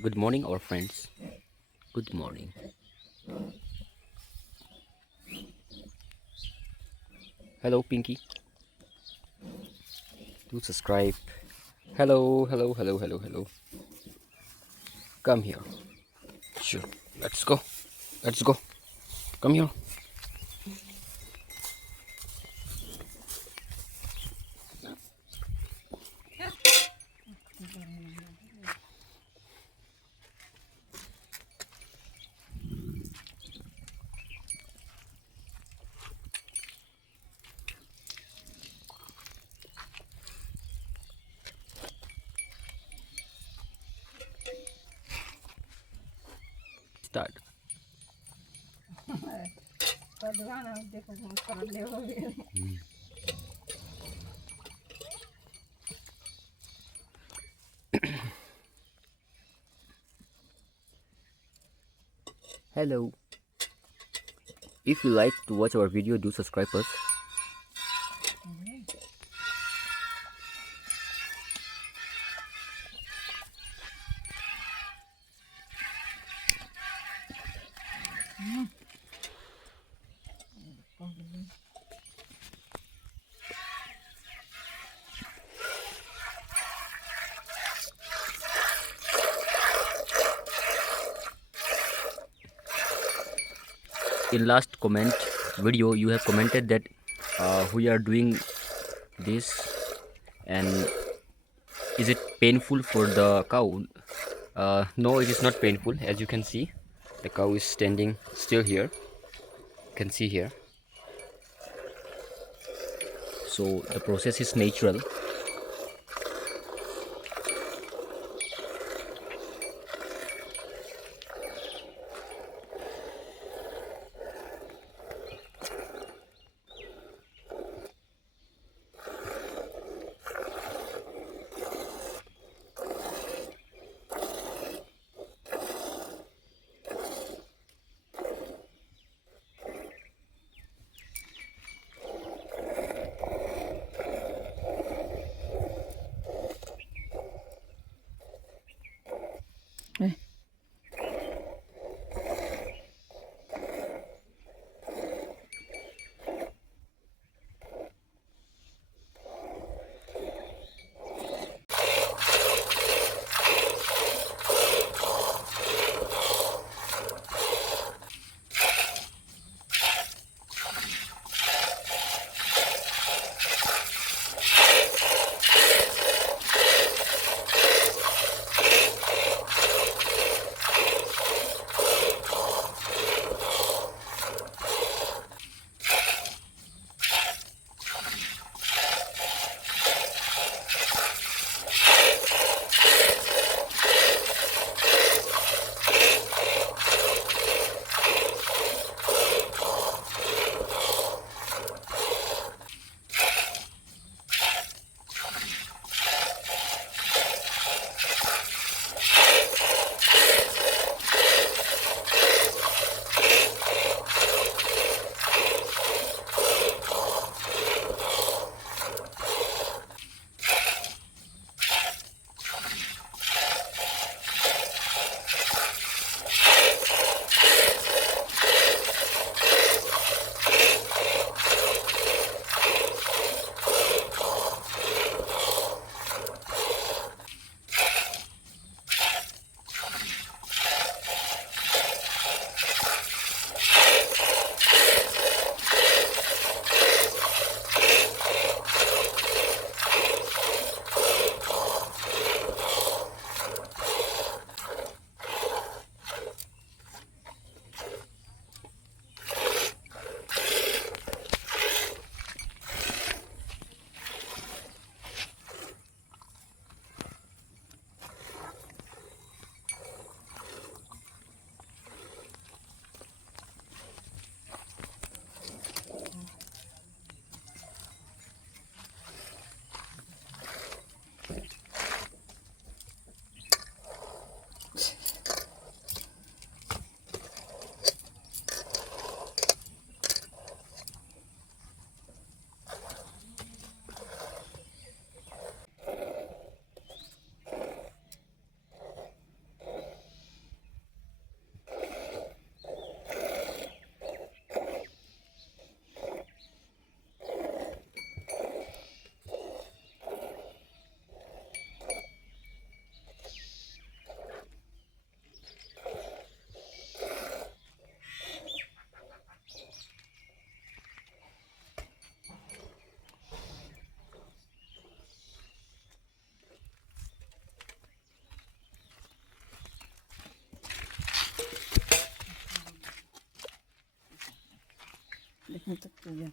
Good morning, our friends. Good morning. Hello, Pinky. Do subscribe. Hello, hello, hello, hello, hello. Come here. Sure. Let's go. Let's go. Come here. Start. Hello. If you like to watch our video, do subscribe us. In last comment video, you have commented that we are doing this, and is it painful for the cow? No, it is not painful. As you can see, the cow is standing still here. You can see here. So the process is natural. आता तुझ्या